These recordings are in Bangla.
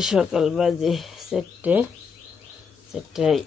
সকাল বাজে 4টায়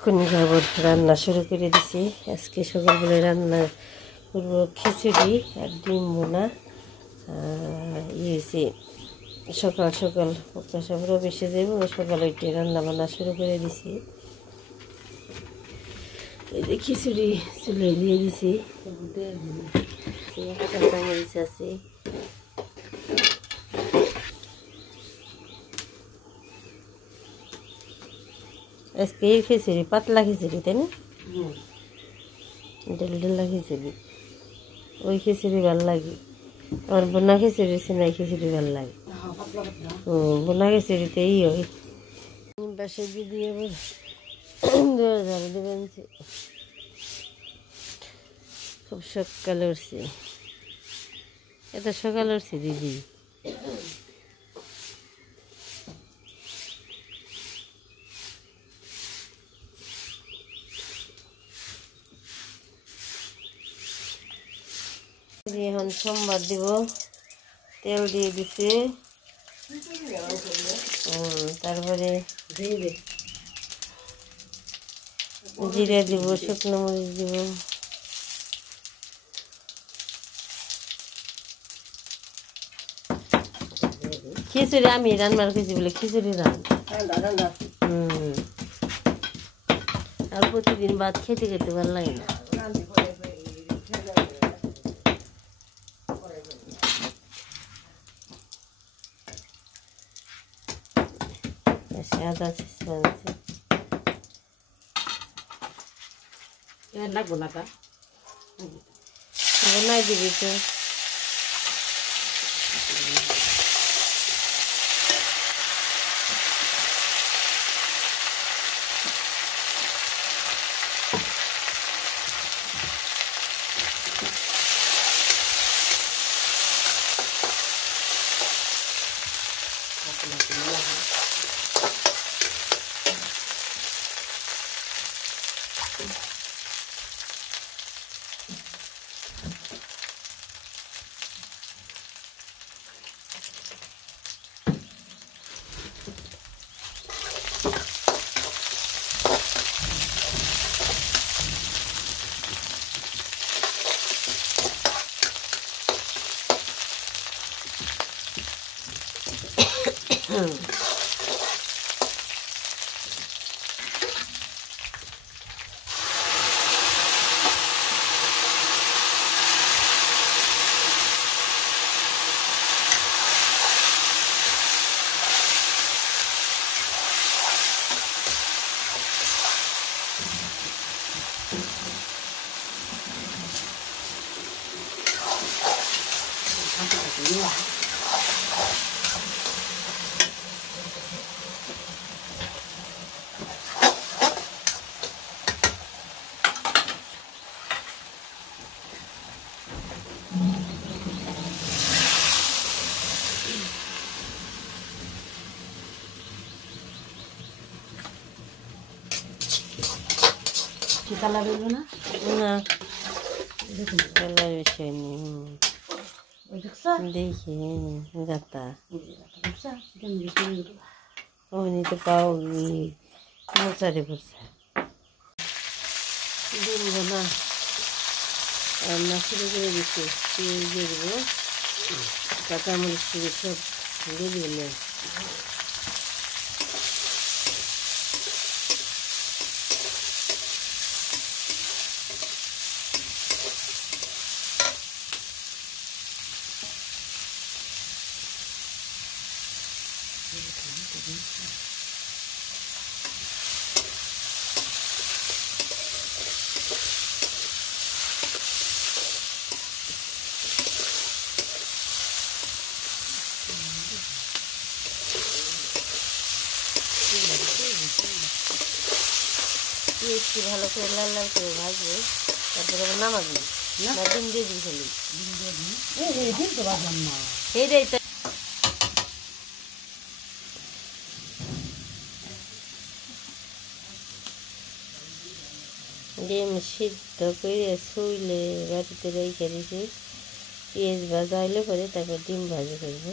খুনি খাবার রান্না শুরু করে দিছি। আজকে সকালবেলায় রান্না করব খিচুড়ি আর ডিম ভুনা। হয়েছে সকাল সকাল সব বেশি যাবো, সকাল ওইটি রান্না বান্না শুরু করে দিছি। এই যে খিচুড়ি চুলে দিয়ে দিছি, কাঁচামরিচ আছে। আজকে এই খিচুড়ি পাতলা খিচুড়ি, তাই না? ডেল ডেলা খিচুড়ি, ওই খিচুড়ি ভাল লাগে। আমার বোনা খিচুড়ি সিনাই খিচুড়ি ভাল লাগে। বোনা খিচুড়িতে এই হয় পাশে দিদি আবার 2000 দেবেন। খুব সকালে উঠছি, এত সকালে উঠছি দিদি। এখন সোমবার দিব, তেল দিয়ে দিছে। তারপরে জিরা দিব, শুকনো মরিচ দিব। খিচুড়ি আমি রান্নার খেয়েছি বলে খিচুড়ি আর প্রতিদিন ভাত খেতে খেতে ভালো লাগে না। আদা লাগবো না, নাই দিবি তো। কালার হইল না, না কালার বিষয় নেই। দেখি গাতা ওনি তো পাও মোচারে পড়ছে। ডিম ভুনা রান্না শুরু করে দিচ্ছি। পেঁয়াজ দিয়ে দেবো, কাঁচামরিচ থেকে সব দিয়ে দিলাম। পেঁয়াজটি ভালো করে লাল লাল করে ভাজবে, তারপরে নামাবি না, ডিম দিয়ে দিবি খালি। ডিম তো ভাজলাম না, এইটাই তো। ডিম সিদ্ধ করে শুইলে বাড়িতে রেখে দিছি। পেঁয়াজ ভাজা হইলে পরে তারপর ডিম ভাজি করবো।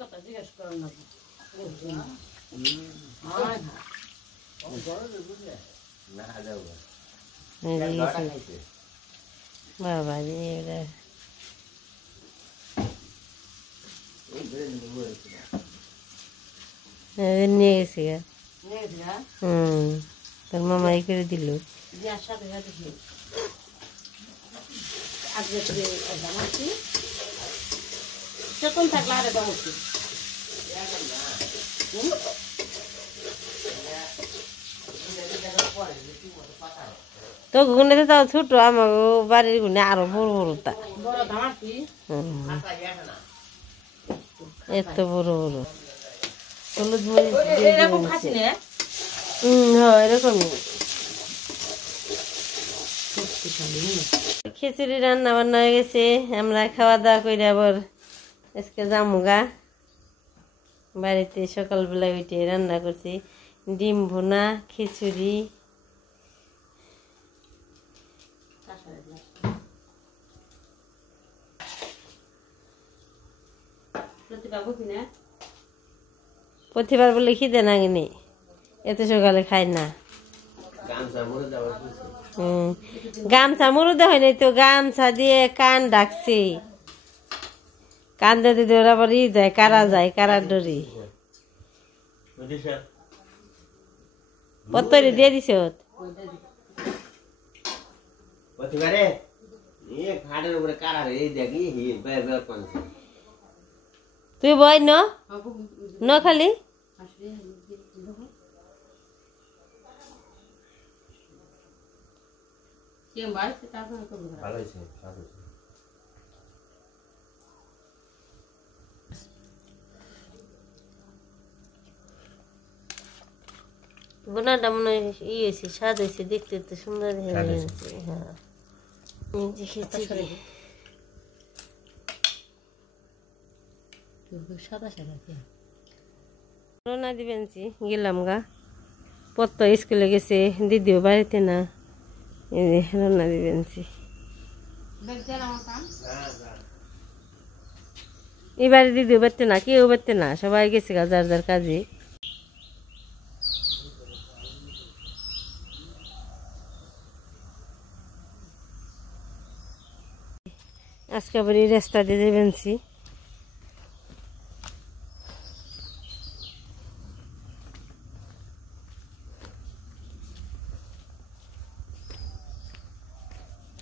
কথা জিজ্ঞেস করেন না বাবা নিয়ে গেছি তোর মামা ই করে দিল সেতন থাকলে আরে বামছি তো গুনে তাও ছোট আমার বাড়ির গুনে আরো বড় বড় তা এত বড় বড় হলুদ মরিচ এরকমই খিচুড়ি রান্না বান্না হয়ে গেছে আমরা খাওয়া দাওয়া করে আবার আজকে জামুগা বাড়িতে সকালবেলা উঠে রান্না করছি ডিম ভুনা খিচুড়ি প্রতিবার বলে খিদে নাগিনি এত সকালে খাই না গামছা মুরুদে হয় নাই তো গামছা দিয়ে কান ডাকছি কান দিতে ওরা আবার ই যায় কারার ডরি পত্তরি দিয়ে দিছে তুই বই ন খালি বোনাটা মনে হয় ইয়েছে স্বাদ হয়েছে দেখতে তো সুন্দর রোনা দিবেনছি গেলাম গা পত্ত স্কুলে গেছে দিদিও বাড়িতে না রোনা দিবেনছি এবারে দিদিও বাড়তে না কেউ বাড়তে না সবাই গেছে গা যার যার কাজে আজকে আবার এই রাস্তা দিয়ে যাবেনছি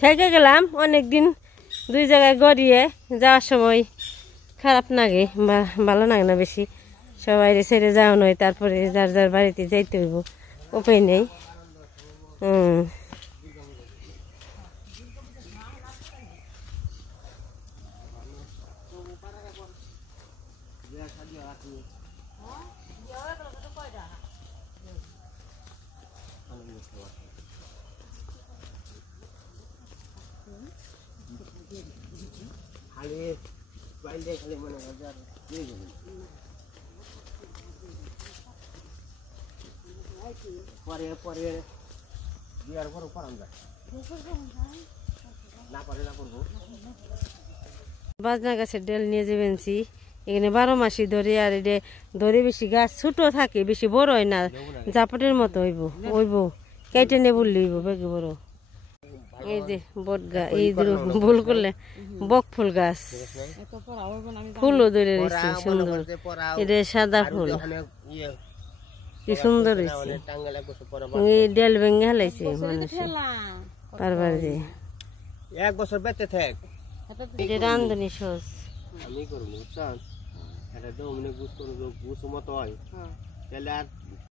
থেকে গেলাম অনেকদিন দুই জায়গায় গড়িয়ে যাওয়ার সময় খারাপ লাগে বা ভালো লাগে না বেশি সবাই ছেড়ে যাওয়া নয় তারপরে যার যার বাড়িতে যাইতে হইব উপায় নেই বাজনা গাছের ডেল নিয়ে যাবেনছি এখানে 12 মাসি ধরে আর এটা ধরে বেশি গাছ ছোট থাকে বেশি বড় হয় না জাপটের মতো হইব কেটে নে বললে হইব বেগে বড় এই যে বট গাছ এই ভুল করলে বক ফুল গাছ ফুলও ধরে রয়েছে সুন্দর এটা সাদা ফুল কি সুন্দর হয়েছে এই ডেল ভেঙে হেলাইছে মানুষ পারবার যে 1 বছর বেঁচে থাক এটা রান্ধনি সস আমি করব বুঝছস এটা তো মানে বুঝ মতো হয় তাহলে আর